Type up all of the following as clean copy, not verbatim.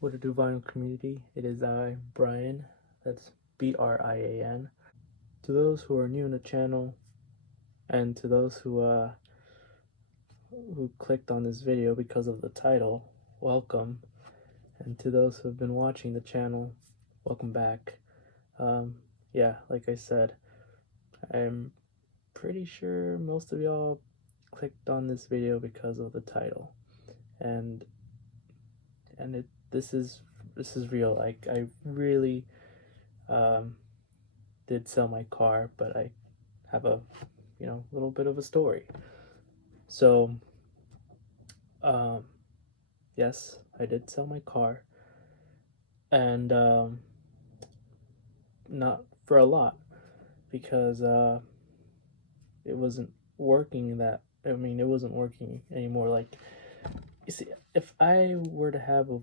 What to do, vinyl community? It is I, Brian. That's Brian. To those who are new in the channel, and to those who clicked on this video because of the title, welcome. And to those who have been watching the channel, welcome back. Yeah, like I said, I'm pretty sure most of y'all clicked on this video because of the title, and this is real. Like, I really um, did sell my car, but I have a little bit of a story. So yes, I did sell my car, and not for a lot, because it wasn't working. It wasn't working anymore. Like, you see, if I were to have a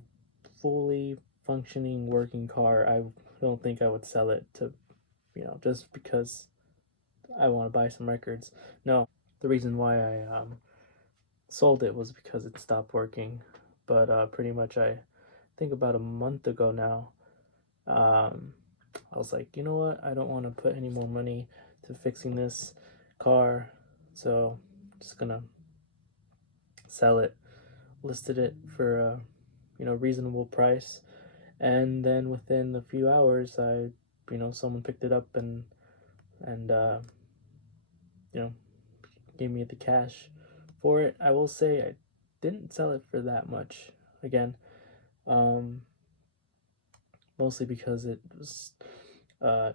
fully functioning working car, I don't think I would sell it to, just because I want to buy some records. No, the reason why I sold it was because it stopped working. But pretty much, I think about a month ago now, I was like, you know what? I don't want to put any more money to fixing this car, so I'm just gonna sell it. Listed it for a reasonable price, and then within a few hours, someone picked it up and you know gave me the cash for it. I will say I didn't sell it for that much. Again, um, mostly because it was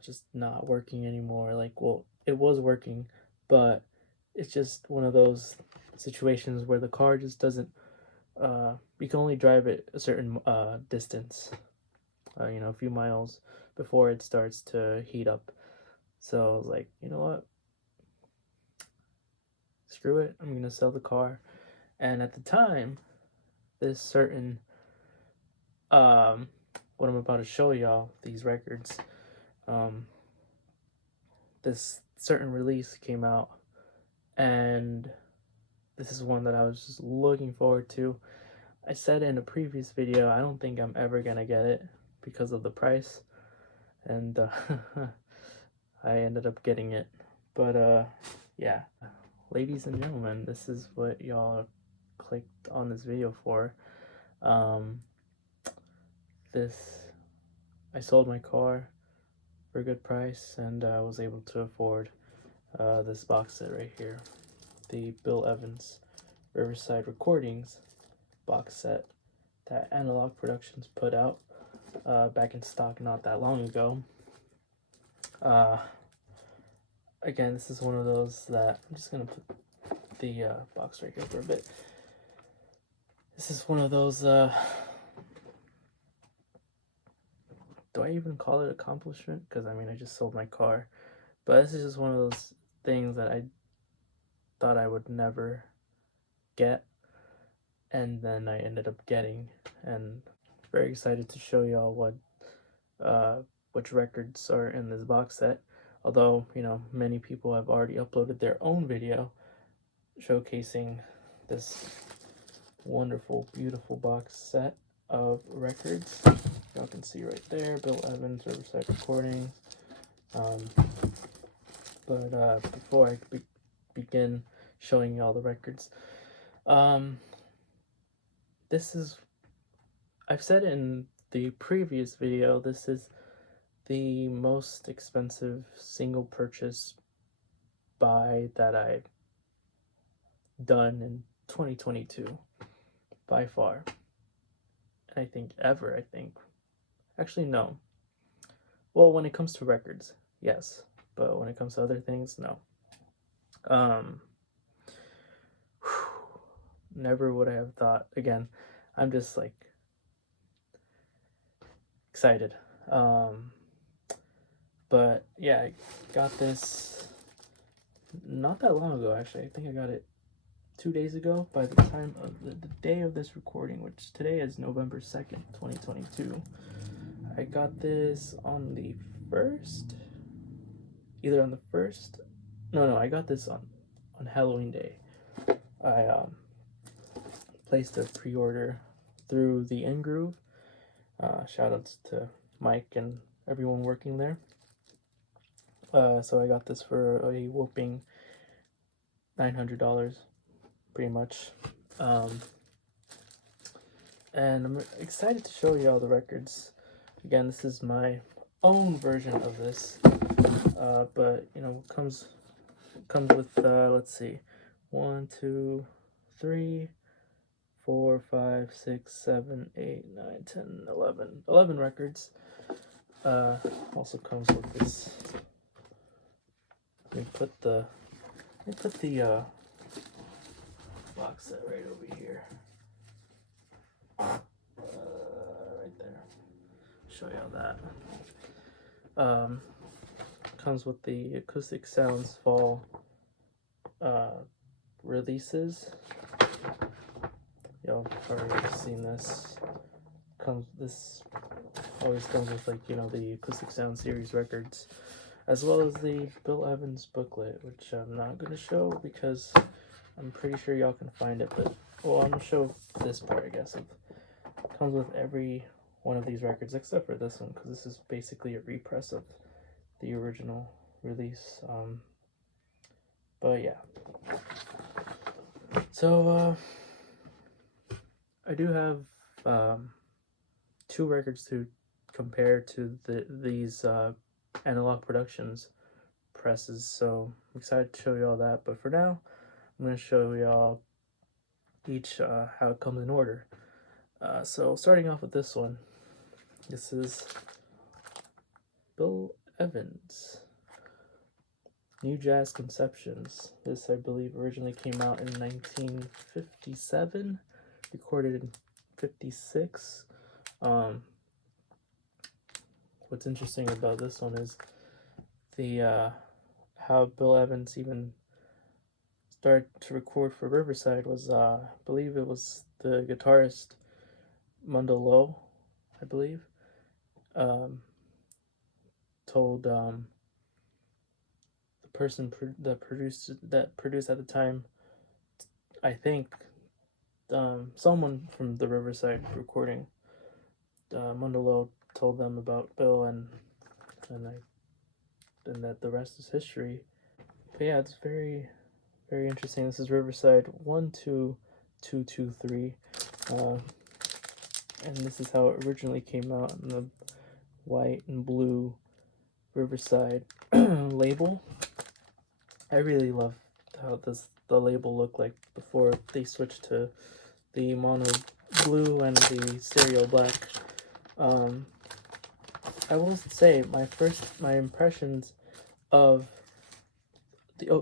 just not working anymore. Like, well, it was working, but it's just one of those situations where the car just doesn't. You can only drive it a certain distance, a few miles before it starts to heat up. So I was like, you know what? Screw it. I'm gonna sell the car. And at the time, this certain what I'm about to show y'all, these records, um, this certain release came out, and this is one that I was just looking forward to. I said in a previous video, I don't think I'm ever gonna get it because of the price, and I ended up getting it. But yeah, ladies and gentlemen, this is what y'all clicked on this video for. Um, this I sold my car for a good price, and I was able to afford this box set right here, the Bill Evans Riverside Recordings box set that Analog Productions put out back in stock not that long ago. Again, this is one of those that I'm just gonna put the box right here for a bit. This is one of those. Do I even call it accomplishment? Because I mean, I just sold my car, but this is just one of those things that I thought I would never get, and then I ended up getting, and very excited to show y'all which records are in this box set. Although, many people have already uploaded their own video showcasing this wonderful, beautiful box set of records. Y'all can see right there, Bill Evans Riverside Recordings. But before I begin showing y'all the records, this is, I've said in the previous video, this is the most expensive single purchase buy that I've done in 2022 by far. And I think ever, actually, no. Well, when it comes to records, yes, but when it comes to other things, no. Never would I have thought. Again, I'm just like excited. But yeah, I got this not that long ago, actually. I think I got it 2 days ago by the time of the day of this recording, which today is November 2nd, 2022. I got this on the 1st, either on the 1st, no, I got this on Halloween Day. I placed a pre-order through the Ngroove, Shout outs to Mike and everyone working there. So I got this for a whooping $900, pretty much. And I'm excited to show you all the records. Again, this is my own version of this, but you know, comes with let's see, 1, 2, 3, 4, 5, 6, 7, 8, 9, 10, 11 records. Also comes with this. Let me put the box set right over here. Right there. Show you all that. Comes with the Acoustic Sounds Fall releases. Y'all probably seen this. This always comes with, like, you know, the Acoustic Sound Series records, as well as the Bill Evans booklet, which I'm not gonna show because I'm pretty sure y'all can find it. But well, I'm gonna show this part, I guess. It comes with every one of these records except for this one, because this is basically a repress of the original release. But yeah, so I do have 2 records to compare to these Analog Productions presses, so I'm excited to show you all that. But for now, I'm going to show y'all each how it comes in order. So starting off with this one, this is Bill Evans, New Jazz Conceptions. This, I believe, originally came out in 1957, recorded in 56. What's interesting about this one is the how Bill Evans even started to record for Riverside was, I believe it was the guitarist Mundo Lowe, I believe, told the person that produced at the time, I think, someone from the Riverside recording, Mundo Lowe told them about Bill, and that the rest is history. But yeah, it's very, very interesting. This is Riverside 12223, and this is how it originally came out in the white and blue Riverside label. I really love how the label looked like before they switched to the mono blue and the stereo black. I will say my impressions of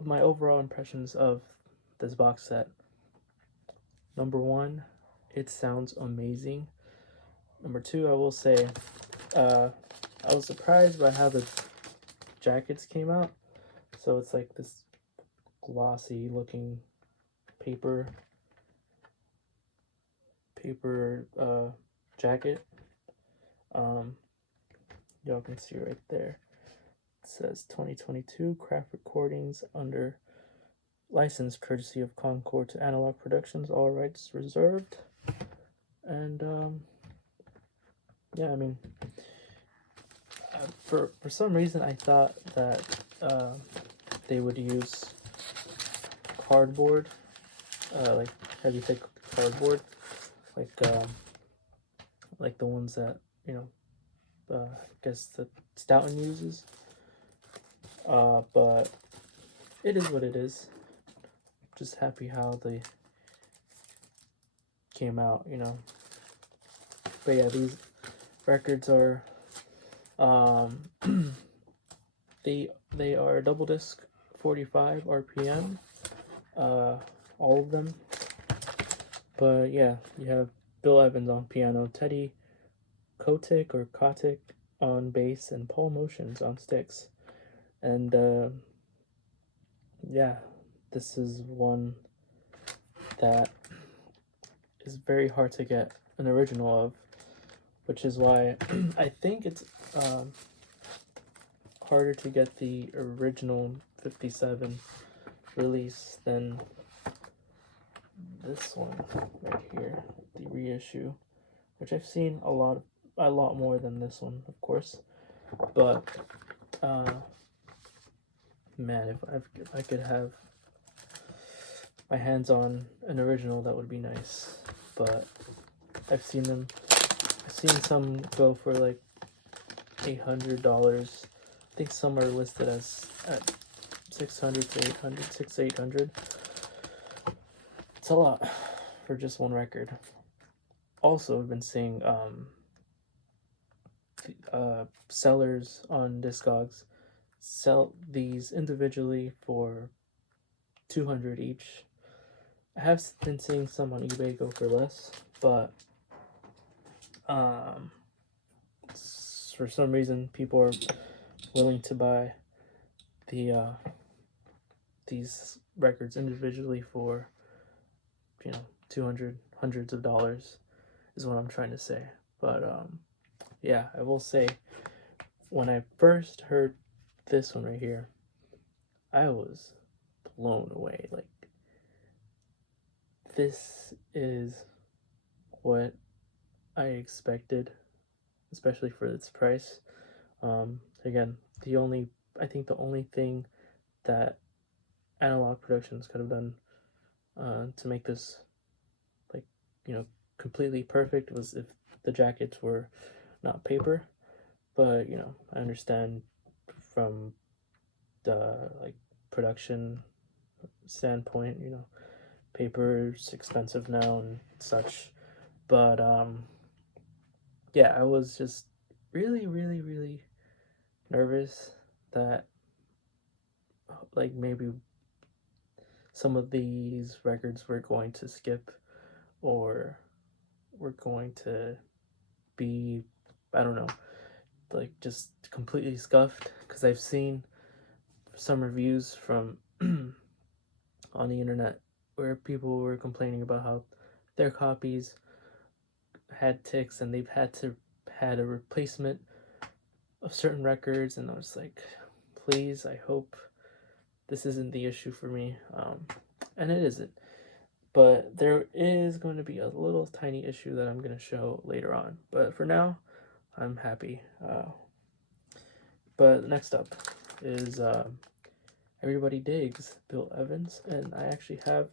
my overall impressions of this box set. Number 1, it sounds amazing. Number 2, I will say, I was surprised by how the jackets came out. So it's like this glossy looking paper jacket. Y'all can see right there. It says 2022 Craft Recordings under license courtesy of Concord to Analog Productions, all rights reserved. And yeah, I mean, for some reason I thought that they would use cardboard, like heavy thick cardboard, like the ones that, you know, I guess that Stoughton uses. But it is what it is. Just happy how they came out, you know. But yeah, these records are they are double disc, 45 RPM, all of them. But yeah, you have Bill Evans on piano, Teddy Kotick on bass, and Paul Motions on sticks. And yeah, this is one that is very hard to get an original of, which is why I think it's harder to get the original 57 release than this one right here, the reissue, which I've seen a lot a lot more than this one, of course. But man, if I could have my hands on an original, that would be nice. But I've seen some go for like $800. I think some are listed as at 600 to 800, 6 to 800. It's a lot for just one record. Also, I've been seeing sellers on Discogs sell these individually for 200 each. I have been seeing some on eBay go for less, but for some reason people are willing to buy these records individually for 200, hundreds of dollars is what I'm trying to say. But yeah, I will say, when I first heard this one right here, I was blown away. Like, this is what I expected, especially for its price. Again, I think the only thing that Analog Productions could have done to make this, like, completely perfect was if the jackets were not paper. But I understand from the production standpoint, paper's expensive now and such. But yeah, I was just really, really, really nervous that maybe some of these records were going to skip, or were going to be, I don't know, just completely scuffed, because I've seen some reviews from on the internet where people were complaining about how their copies had ticks and they've had a replacement of certain records, and I was like, please, I hope this isn't the issue for me. And it isn't, but there is going to be a little tiny issue that I'm going to show later on, but for now I'm happy. But next up is Everybody Digs, Bill Evans, and I actually have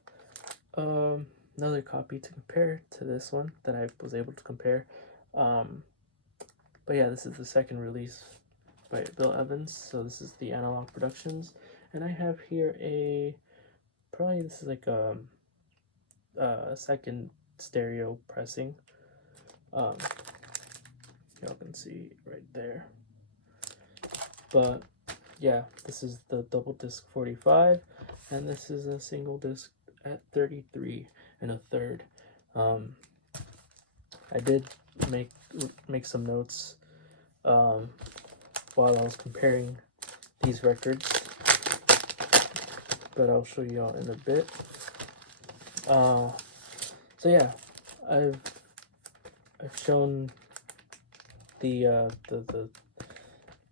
another copy to compare to this one that I was able to compare. But yeah, this is the second release by Bill Evans, so this is the Analog Productions, and I have here probably this is like a second stereo pressing. Y'all can see right there. But yeah, this is the double disc 45, and this is a single disc at 33 and a third. I did make some notes while I was comparing these records, but I'll show you all in a bit. So yeah, I've shown the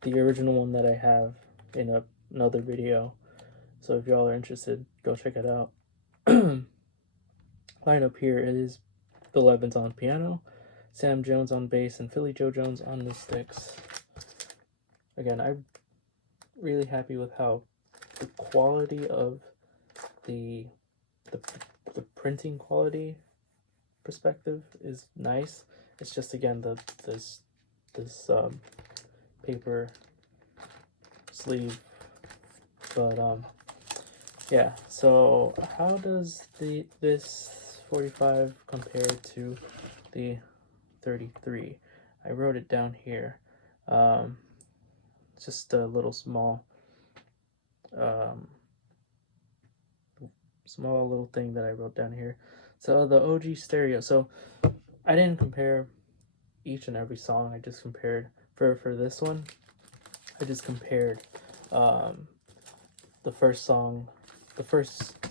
original one that I have in another video, so if y'all are interested, go check it out. Lineup here is Bill Evans on piano, Sam Jones on bass, and Philly Joe Jones on the sticks. Again, I'm really happy with how the quality of the printing quality perspective is nice. It's just, again, this paper sleeve. But yeah, so how does this 45 compare to the 33? I wrote it down here. Just a little small little thing that I wrote down here. So the OG stereo. So I didn't compare each and every song. I just compared for this one. I just compared the first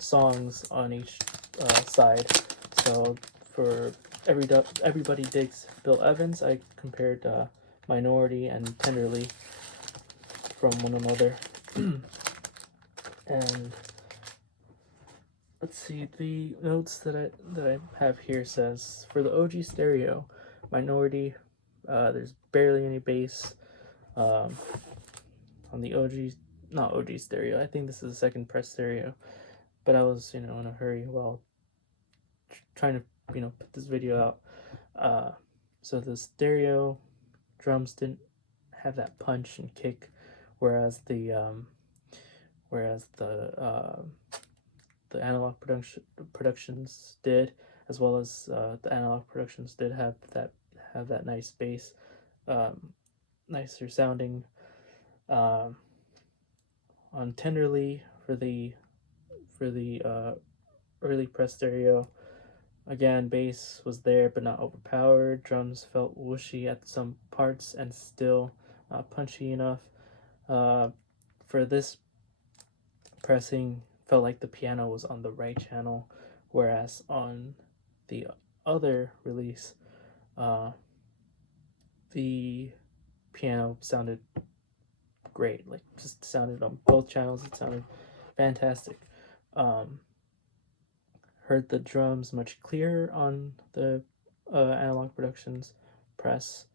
songs on each side. So for Everybody Digs Bill Evans, I compared Minority and Tenderly from one another. And let's see, the notes that I have here says, for the OG stereo, Minority There's barely any bass on the OG, not OG stereo. I think this is the second press stereo, but I was, in a hurry while trying to, put this video out. So the stereo drums didn't have that punch and kick, whereas the analog productions did, as well as the analog productions did have that nice bass, nicer sounding. On Tenderly for the early press stereo, again, bass was there but not overpowered. Drums felt whooshy at some parts and still punchy enough. For this pressing, felt like the piano was on the right channel, whereas on the other release, the piano sounded great. Like, just sounded on both channels. It sounded fantastic. Heard the drums much clearer on the Analog Productions press.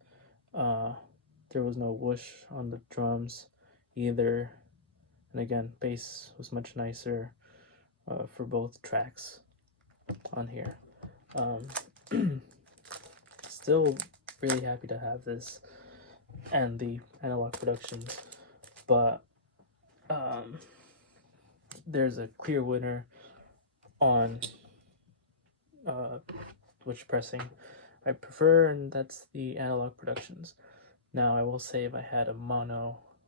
There was no whoosh on the drums either. And again, bass was much nicer for both tracks on here. Still really happy to have this and the Analog Productions, but there's a clear winner on which pressing I prefer, and that's the Analog Productions. Now, I will say, if I had a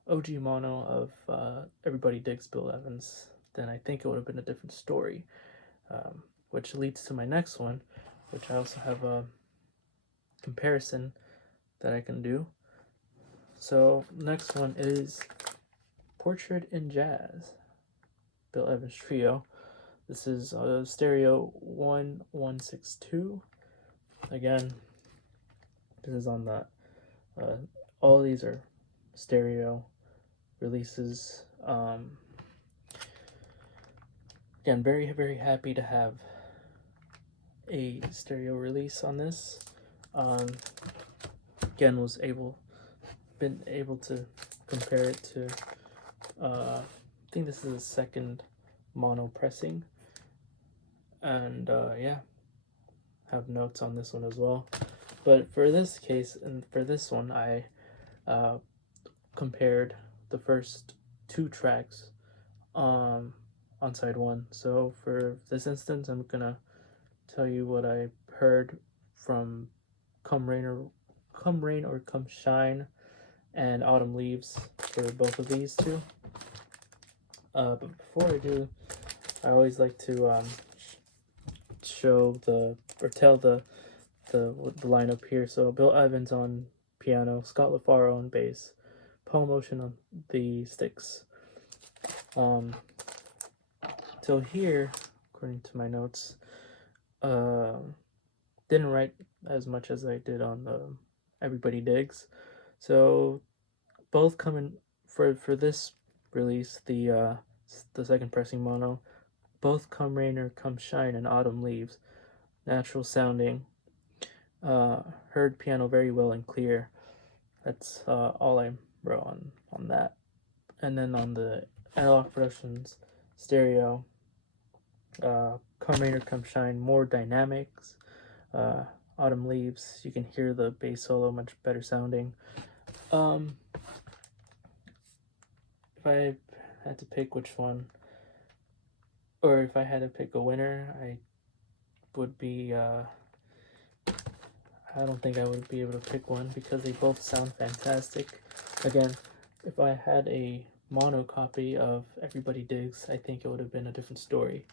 OG mono of Everybody Digs Bill Evans, then I think it would have been a different story, which leads to my next one, which I also have a comparison that I can do. So, next one is Portrait in Jazz, Bill Evans Trio. This is a stereo 1162. Again, this is on the all of these are stereo releases. Again, very, very happy to have a stereo release on this. Again, been able to compare it to I think this is the second mono pressing, and yeah, have notes on this one as well. But for this case and for this one, I compared the first two tracks on side one. So for this instance, I'm gonna tell you what I heard from Come Rain or Come Shine and Autumn Leaves for both of these two. But before I do, I always like to tell the lineup here. So Bill Evans on piano, Scott LaFaro on bass, Paul Motian on the sticks. Till here, according to my notes, didn't write as much as I did on the Everybody Digs. So both coming for this release, the second pressing mono, both Come Rain or Come Shine and Autumn Leaves, natural sounding, heard piano very well and clear. That's all I wrote on that. And then on the Analog Productions stereo, Come Rain or Come Shine, more dynamics. Autumn Leaves, you can hear the bass solo much better sounding. If I had to pick which one, or if I had to pick a winner, I would be, I don't think I would be able to pick one because they both sound fantastic. Again, if I had a mono copy of Everybody Digs, I think it would have been a different story.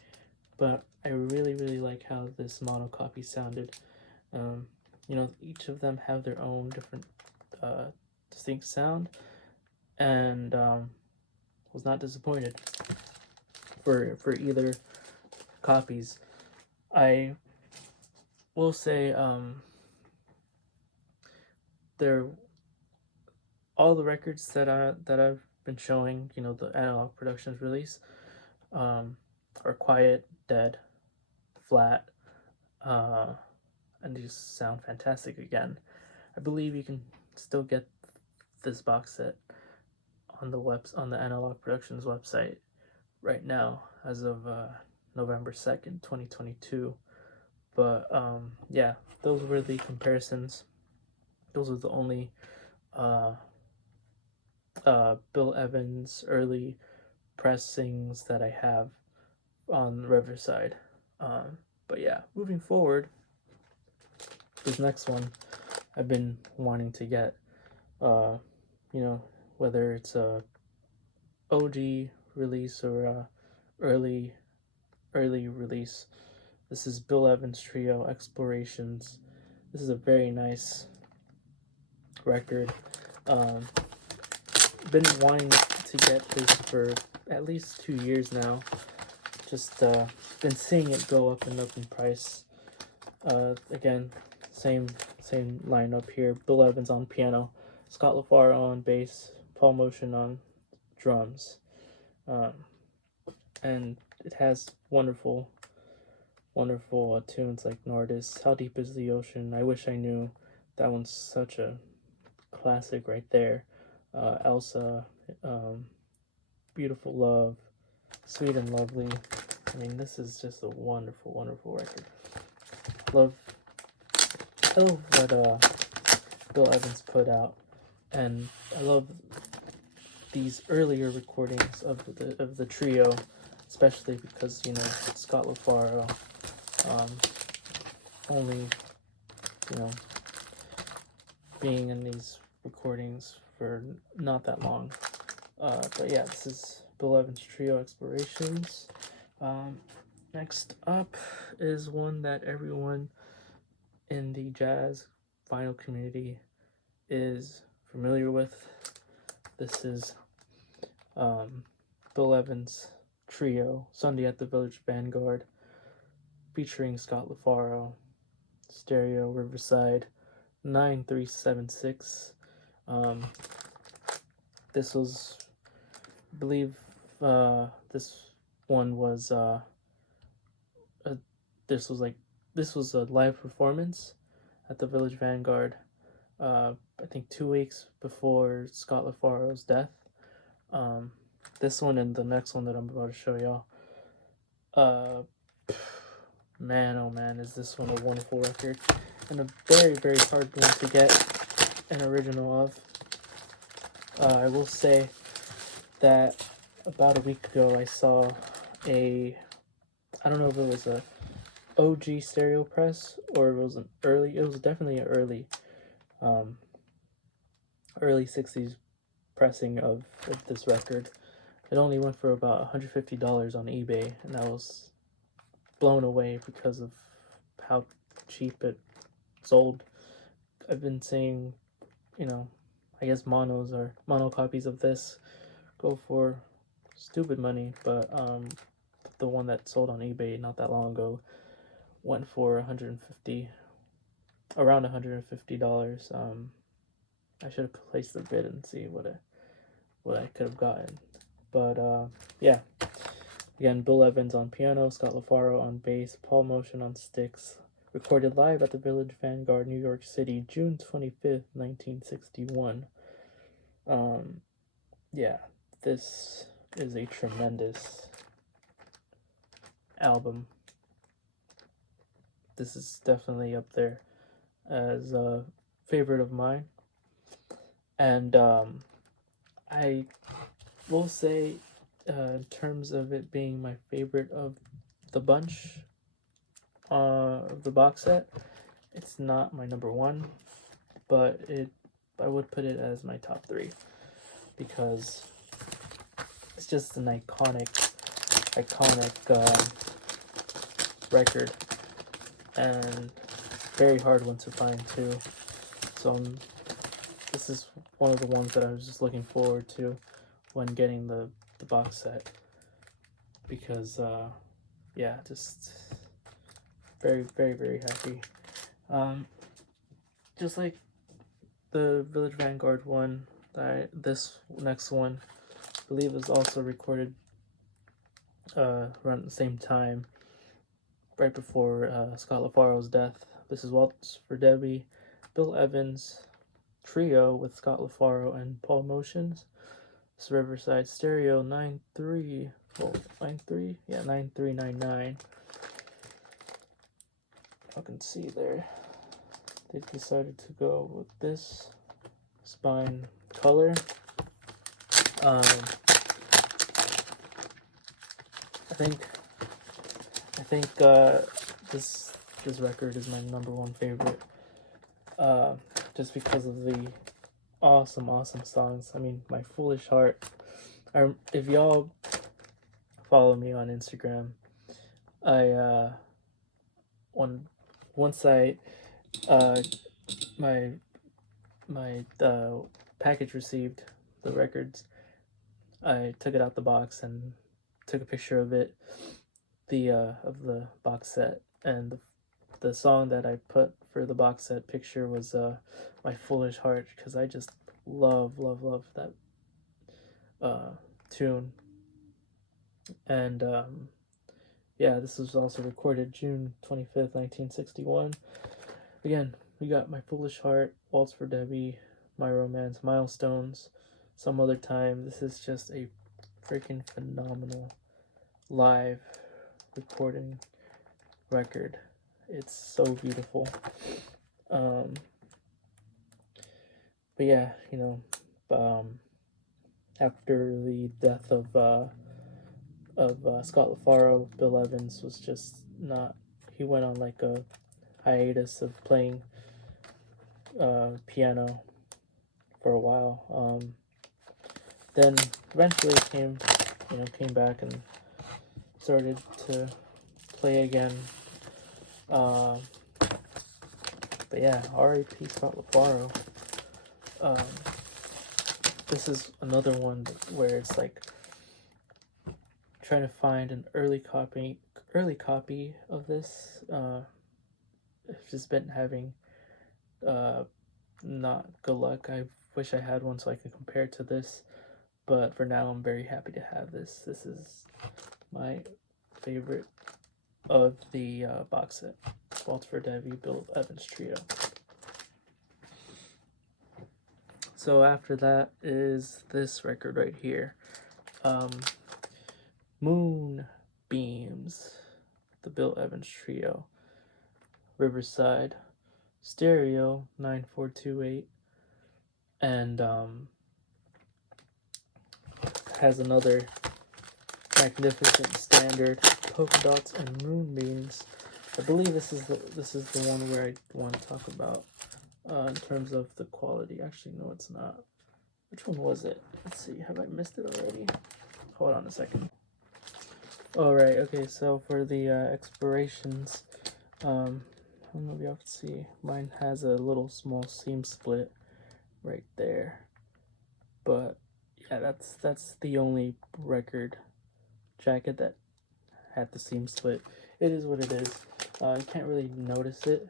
But I really, really like how this mono copy sounded. Each of them have their own different distinct sound, and was not disappointed for either copies. I will say they're all the records that I've been showing, the Analog Productions release, are quiet, dead, flat, and these sound fantastic again. I believe you can still get this box set on the Analog Productions website right now as of November 2nd, 2022. But yeah, those were the comparisons. Those are the only Bill Evans early pressings that I have on Riverside. But yeah, moving forward, this next one I've been wanting to get. You know, whether it's a OG release or a early release. This is Bill Evans Trio Explorations. This is a very nice record. Been wanting to get this for at least 2 years now. Just been seeing it go up and up in price. Again, same lineup here. Bill Evans on piano, Scott LaFaro on bass, Paul Motian on drums, and it has wonderful tunes like Nordis, How Deep Is the Ocean, I Wish I Knew. That one's such a classic right there. Elsa, Beautiful Love, Sweet and Lovely. I mean, this is just a wonderful record. I love what Bill Evans put out, and I love these earlier recordings of the trio, especially because, you know, Scott LaFaro only, you know, being in these recordings for not that long. But yeah, this is Bill Evans Trio Explorations. Next up is one that everyone in the jazz vinyl community is familiar with. This is Bill Evans Trio, Sunday at the Village Vanguard, featuring Scott LaFaro, stereo, Riverside, 9376. This was, I believe, this one was this was a live performance at the Village Vanguard. I think 2 weeks before Scott LaFaro's death. This one and the next one that I'm about to show y'all. Man, oh man, is this one a wonderful record, and a very hard one to get an original of. I will say that about a week ago I saw I don't know if it was a OG stereo press or it was it was definitely an early 60s pressing of this record. It only went for about $150 on eBay, and I was blown away because of how cheap it sold. I've been seeing, you know, I guess mono copies of this go for stupid money, but the one that sold on eBay not that long ago went for around $150. I should have placed the bid and see what I could have gotten. But yeah, again, Bill Evans on piano, Scott LaFaro on bass, Paul Motian on sticks. Recorded live at the Village Vanguard, New York City, June 25th, 1961. Yeah, this is a tremendous album. This is definitely up there as a favorite of mine. And I will say, in terms of it being my favorite of the bunch, of the box set, it's not my number one, but I would put it as my top 3 because it's just an iconic record, and very hard one to find too. So this is one of the ones that I was just looking forward to when getting the box set, because yeah, just very happy. Just like the Village Vanguard one, this next one I believe was also recorded around the same time, right before Scott LaFaro's death. This is Waltz for Debbie, Bill Evans Trio with Scott LaFaro and Paul Motions. It's Riverside Stereo 9399. I can see there. They decided to go with this spine color. I think this record is my #1 favorite. Just because of the awesome songs. I mean, My Foolish Heart. If y'all follow me on Instagram, once my package received the records, I took it out the box and took a picture of it, of the box set, and the song that I put for the box set picture was My Foolish Heart, because I just love that tune. And yeah, this was also recorded June 25th, 1961. Again, we got My Foolish Heart, Waltz for Debbie, My Romance, Milestones, Some Other Time. This is just a freaking phenomenal live recording record. It's so beautiful. But yeah, after the death of Scott LaFaro, Bill Evans was just not. He went on like a hiatus of playing piano for a while. Then eventually came back and started to play again. But yeah, R.I.P. Scott LaFaro. This is another one where it's like trying to find an early copy of this. I've just been having not good luck. I wish I had one so I could compare it to this, but for now I'm very happy to have this. This is my favorite of the box set. Waltz for Debbie, Bill Evans Trio. So after that is this record right here. Moonbeams, the Bill Evans Trio. Riverside Stereo 9428. And has another magnificent standard, Polka Dots and Moonbeams. I believe this is the one where I want to talk about in terms of the quality. Actually, no, it's not. Which one was it? Let's see. Have I missed it already? Hold on a second. Alright, okay, so for the expirations, I don't know if y'all can see. Mine has a little small seam split right there. But yeah, that's the only record jacket that had the seam split. It is what it is. You can't really notice it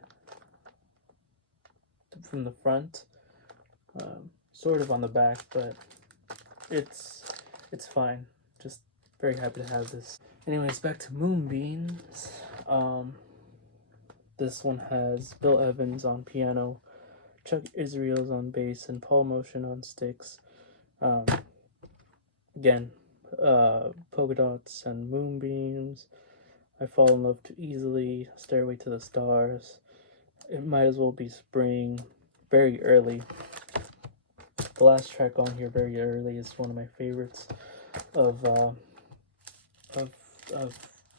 from the front. Sort of on the back, but it's fine. Just very happy to have this. Anyways, back to Moonbeams. This one has Bill Evans on piano, Chuck Israels on bass, and Paul Motion on sticks. Again, Polka Dots and Moonbeams, I Fall in Love Too Easily, Stairway to the Stars, It Might As Well Be Spring, very early. The last track on here, very early, is one of my favorites of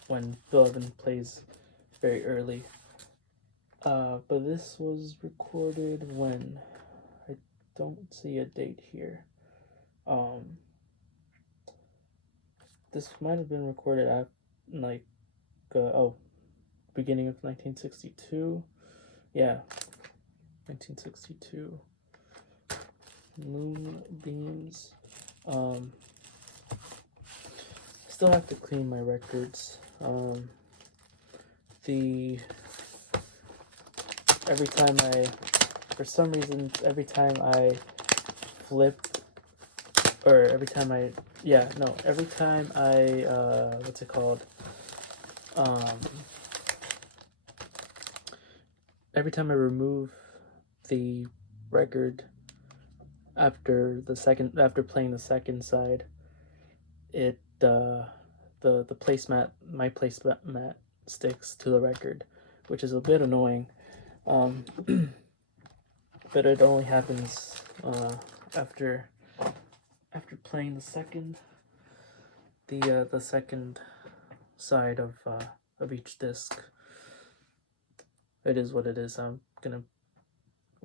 when Bill Evans plays very early. But this was recorded when? I don't see a date here. This might have been recorded at like beginning of 1962. Yeah, 1962. Moonbeams. Still have to clean my records. Every time I flip, or every time I what's it called? Every time I remove the record after playing the second side, it the placemat my placemat sticks to the record, which is a bit annoying. Um, but it only happens after playing the second side of each disc. It is what it is. I'm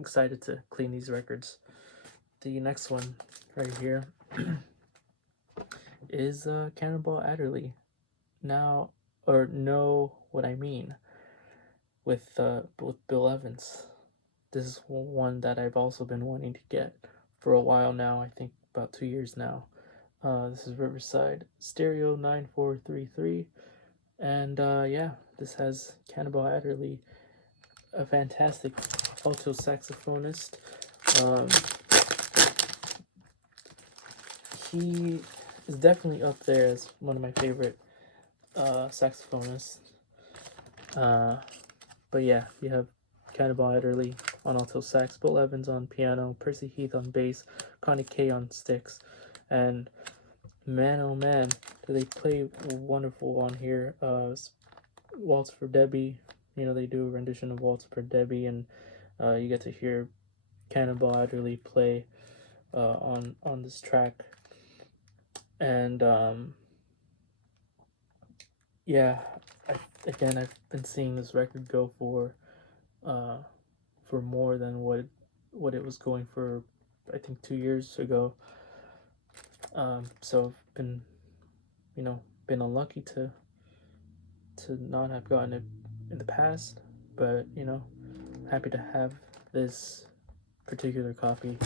excited to clean these records. The next one right here is Cannonball Adderley. Now, or Know What I Mean, with Bill Evans. This is one that I've also been wanting to get for a while now. I think about 2 years now. This is Riverside Stereo 9433, and yeah, this has Cannonball Adderley, a fantastic alto saxophonist. He is definitely up there as one of my favorite saxophonists. But yeah, you have Cannonball Adderley on alto sax, Bill Evans on piano, Percy Heath on bass, Connie Kay on sticks, and man oh man, do they play wonderful on here. Waltz for Debbie, they do a rendition of Waltz for Debbie, and you get to hear Cannonball Adderley play on this track. And yeah, I've been seeing this record go for more than what it was going for, I think 2 years ago. So I've been unlucky to not have gotten it in the past, but happy to have this particular copy.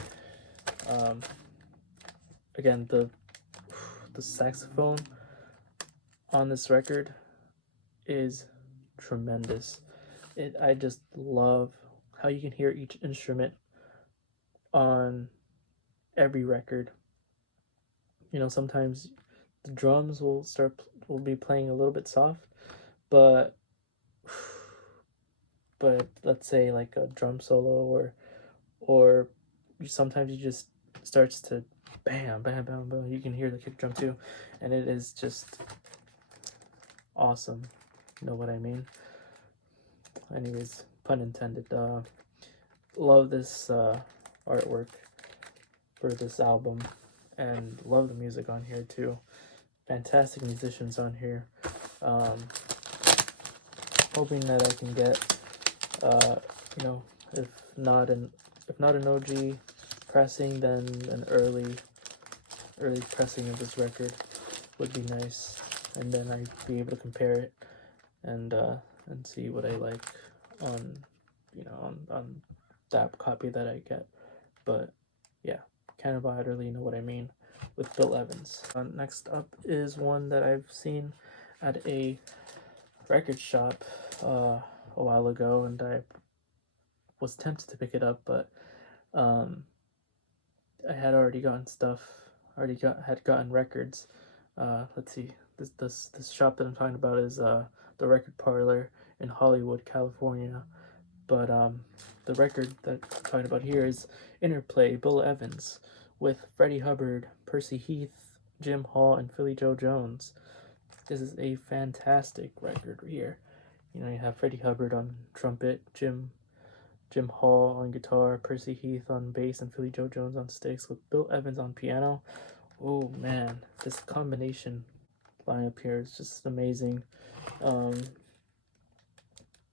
Again, the saxophone on this record is tremendous. I just love how you can hear each instrument on every record. Sometimes the drums will be playing a little bit soft, but let's say like a drum solo, or sometimes you just starts to bam bam bam bam, you can hear the kick drum too, and it is just awesome. You know what I mean? Anyways, pun intended. Love this artwork for this album, and love the music on here too. Fantastic musicians on here. Hoping that I can get if not an OG pressing, then an early pressing of this record would be nice, and then I'd be able to compare it and see what I like on that copy that I get. But yeah, Cannonball Adderley, you know what I mean, with Bill Evans. Next up is one that I've seen at a record shop a while ago, and I was tempted to pick it up, but I had already gotten had gotten records. Let's see, this shop that I'm talking about is the Record Parlor in Hollywood, California. But the record that I'm talking about here is Interplay, Bill Evans, with Freddie Hubbard, Percy Heath, Jim Hall, and Philly Joe Jones. This is a fantastic record here. You have Freddie Hubbard on trumpet, Jim Hall on guitar, Percy Heath on bass, and Philly Joe Jones on sticks, with Bill Evans on piano. Oh man, this combination lineup here is just amazing.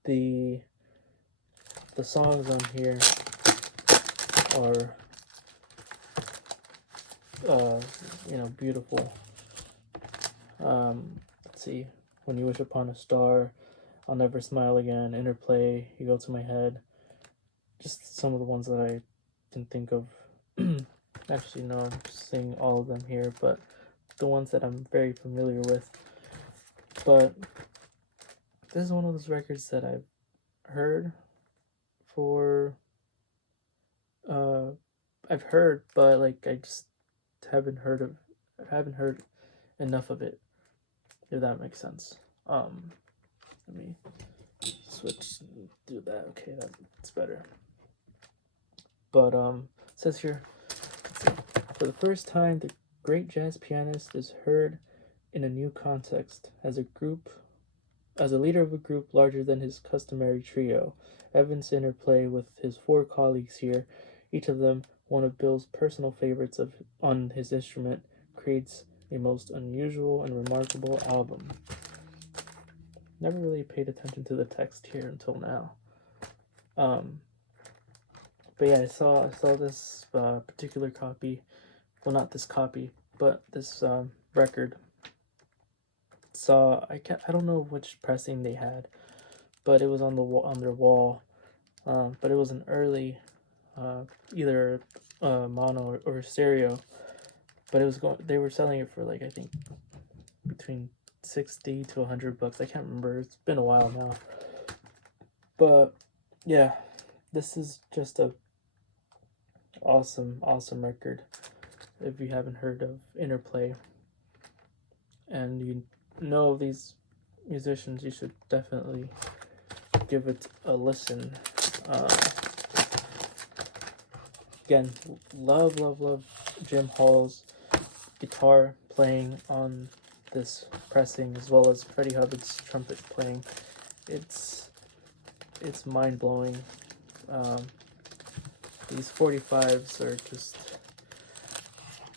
The songs on here are beautiful. Let's see, When You Wish Upon a Star, I'll Never Smile Again, Interplay, You Go to My Head. Just some of the ones that I can think of. Actually, no, I'm just saying all of them here, but the ones that I'm very familiar with. But this is one of those records that I've heard I've heard, but like I just haven't heard enough of it, if that makes sense. Let me switch and do that. Okay, that's better. But it says here, for the first time, the great jazz pianist is heard in a new context as a leader of a group larger than his customary trio. Evans' interplay with his four colleagues here, each of them one of Bill's personal favorites on his instrument, creates a most unusual and remarkable album. Never really paid attention to the text here until now. But yeah, I saw this particular copy. Well, not this copy, but this record. I don't know which pressing they had, but it was on their wall. But it was an early, either mono or stereo. But they were selling it for like, I think between 60 to $100. I can't remember. It's been a while now. But yeah, this is just a awesome record. If you haven't heard of Interplay and you know these musicians, you should definitely give it a listen. Again, love Jim Hall's guitar playing on this pressing, as well as Freddie Hubbard's trumpet playing. It's mind-blowing. These 45s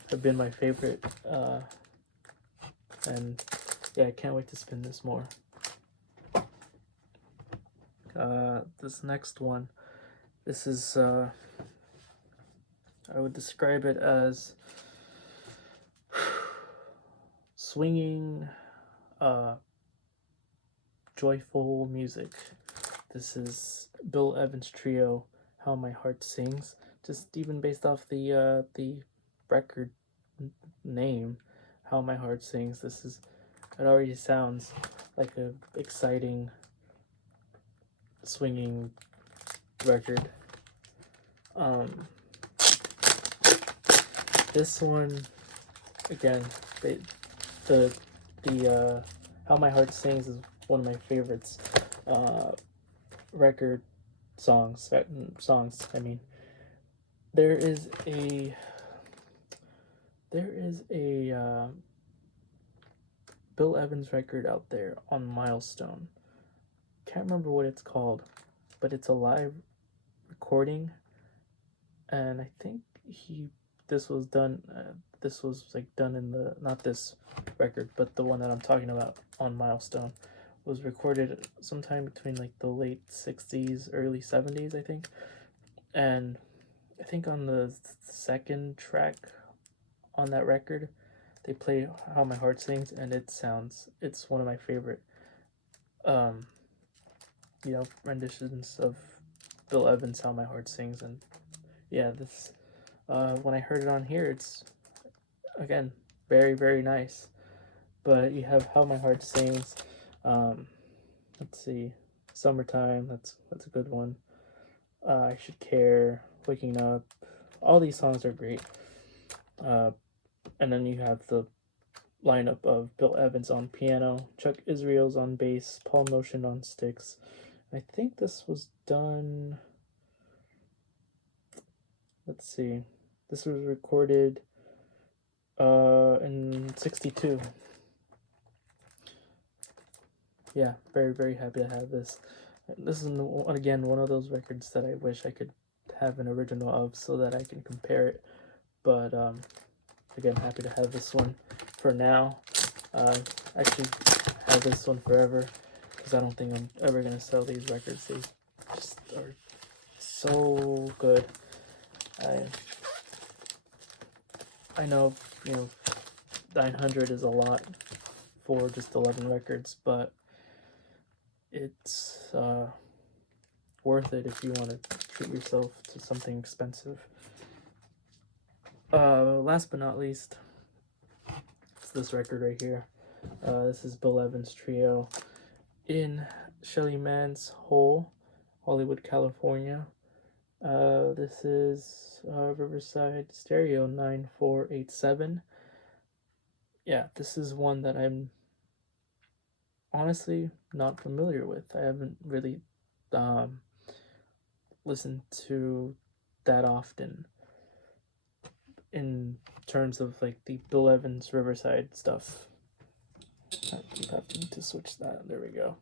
have been my favorite, and yeah, I can't wait to spin this more. This next one, this is I would describe it as swinging, joyful music. This is Bill Evans Trio, How My Heart Sings. Just even based off the record name, How My Heart Sings. It already sounds like a exciting, swinging record. This one, again, the How My Heart Sings is one of my favorites. Record songs. I mean, there is a Bill Evans record out there on Milestone. Can't remember what it's called, but it's a live recording, and I think this was done in the, not this record, but the one that I'm talking about on Milestone, was recorded sometime between like the late 60s, early 70s, I think. And I think on the second track on that record, they play How My Heart Sings, and it's one of my favorite renditions of Bill Evans' How My Heart Sings. And yeah, this when I heard it on here, it's again very, very nice. But you have How My Heart Sings, let's see, Summertime, that's a good one. I Should Care, Waking Up, all these songs are great. And then you have the lineup of Bill Evans on piano, Chuck Israels on bass, Paul Motian on sticks. I think this was done, let's see, this was recorded in 62. Yeah, very, very happy to have this. This is, again, one of those records that I wish I could have an original of so that I can compare it. But again, happy to have this one for now. Actually have this one forever, because I don't think I'm ever going to sell these records. They just are so good. I know, 900 is a lot for just 11 records, but it's worth it if you want to treat yourself to something expensive. Last but not least, it's this record right here. This is Bill Evans Trio in Shelly Mann's Hole, Hollywood, California. This is Riverside Stereo 9487. Yeah, this is one that I'm honestly not familiar with. I haven't really listened to that often in terms of like the Bill Evans Riverside stuff. I keep having to switch that. There we go.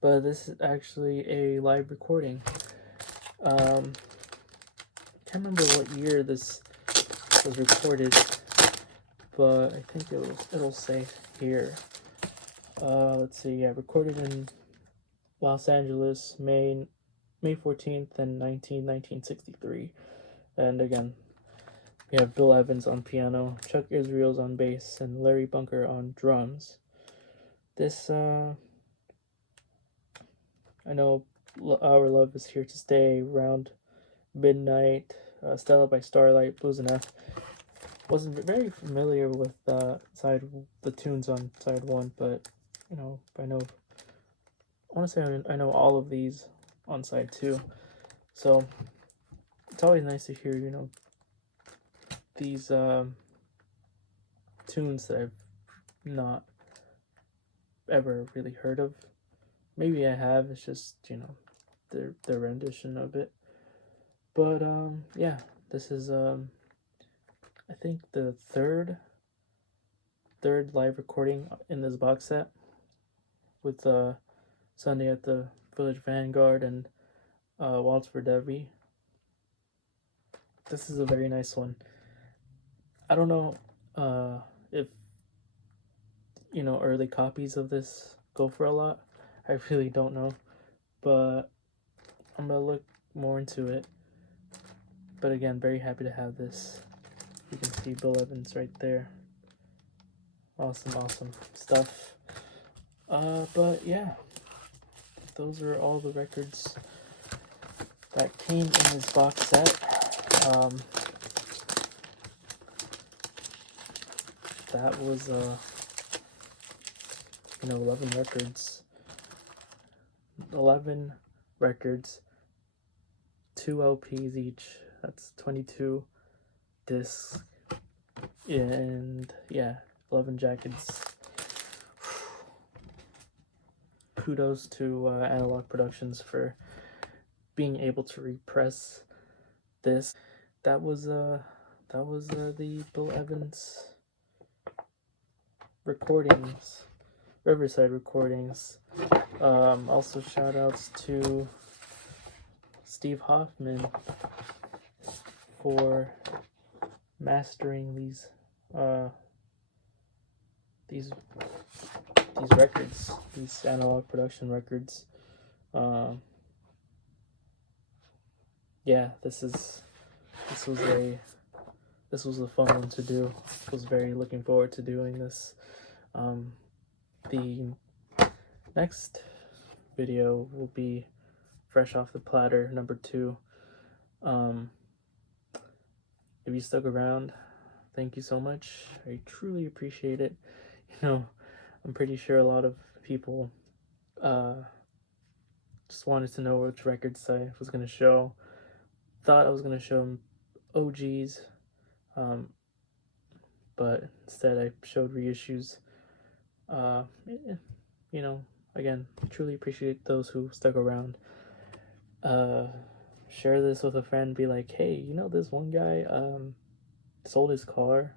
But this is actually a live recording. Can't remember what year this was recorded, but I think it'll say here. Let's see. Yeah, recorded in Los Angeles, May 14th and 1963. And again, we have Bill Evans on piano, Chuck Israels on bass, and Larry Bunker on drums. This, I know Our Love Is Here to Stay, Round Midnight, Stella by Starlight, Blues and F. Wasn't very familiar with the tunes on side one, but you know, I want to say I know all of these on side two. So it's always nice to hear, you know, these tunes that I've not ever really heard of. Maybe I have, it's just, you know, their rendition of it. But yeah, this is I think the third live recording in this box set, with Sunday at the Village Vanguard and Waltz for Debbie. This is a very nice one. I don't know if, you know, early copies of this go for a lot. I really don't know, but I'm gonna look more into it. But again, very happy to have this. You can see Bill Evans right there. Awesome stuff. But yeah, those are all the records that came in this box set. That was 11 records. 11 records, 2 LPs each. That's 22 discs, and yeah, 11 jackets. Kudos to Analog Productions for being able to repress this. That was the Bill Evans recordings, Riverside recordings. Also shout outs to Steve Hoffman for mastering these records, these Analog Production records. Yeah, this was a fun one to do. I was very looking forward to doing this. The next video will be Fresh Off the Platter #2. If you stuck around, thank you so much. I truly appreciate it. You know, I'm pretty sure a lot of people just wanted to know which records I was going to show. Thought I was going to show them OGs, but instead I showed reissues. You know, again, truly appreciate those who stuck around. Share this with a friend, be like, hey, you know, this one guy sold his car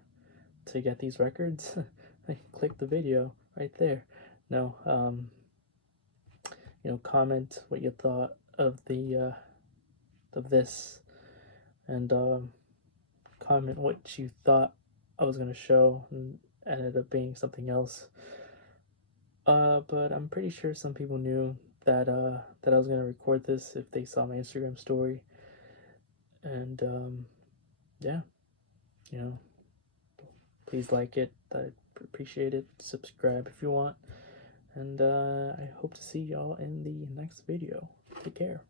to get these records. Click the video right there. No, you know, comment what you thought of the of this, and comment what you thought I was gonna show and ended up being something else. But I'm pretty sure some people knew that that I was gonna record this if they saw my Instagram story. And yeah, you know, please like it. I appreciate it. Subscribe if you want. And I hope to see y'all in the next video. Take care.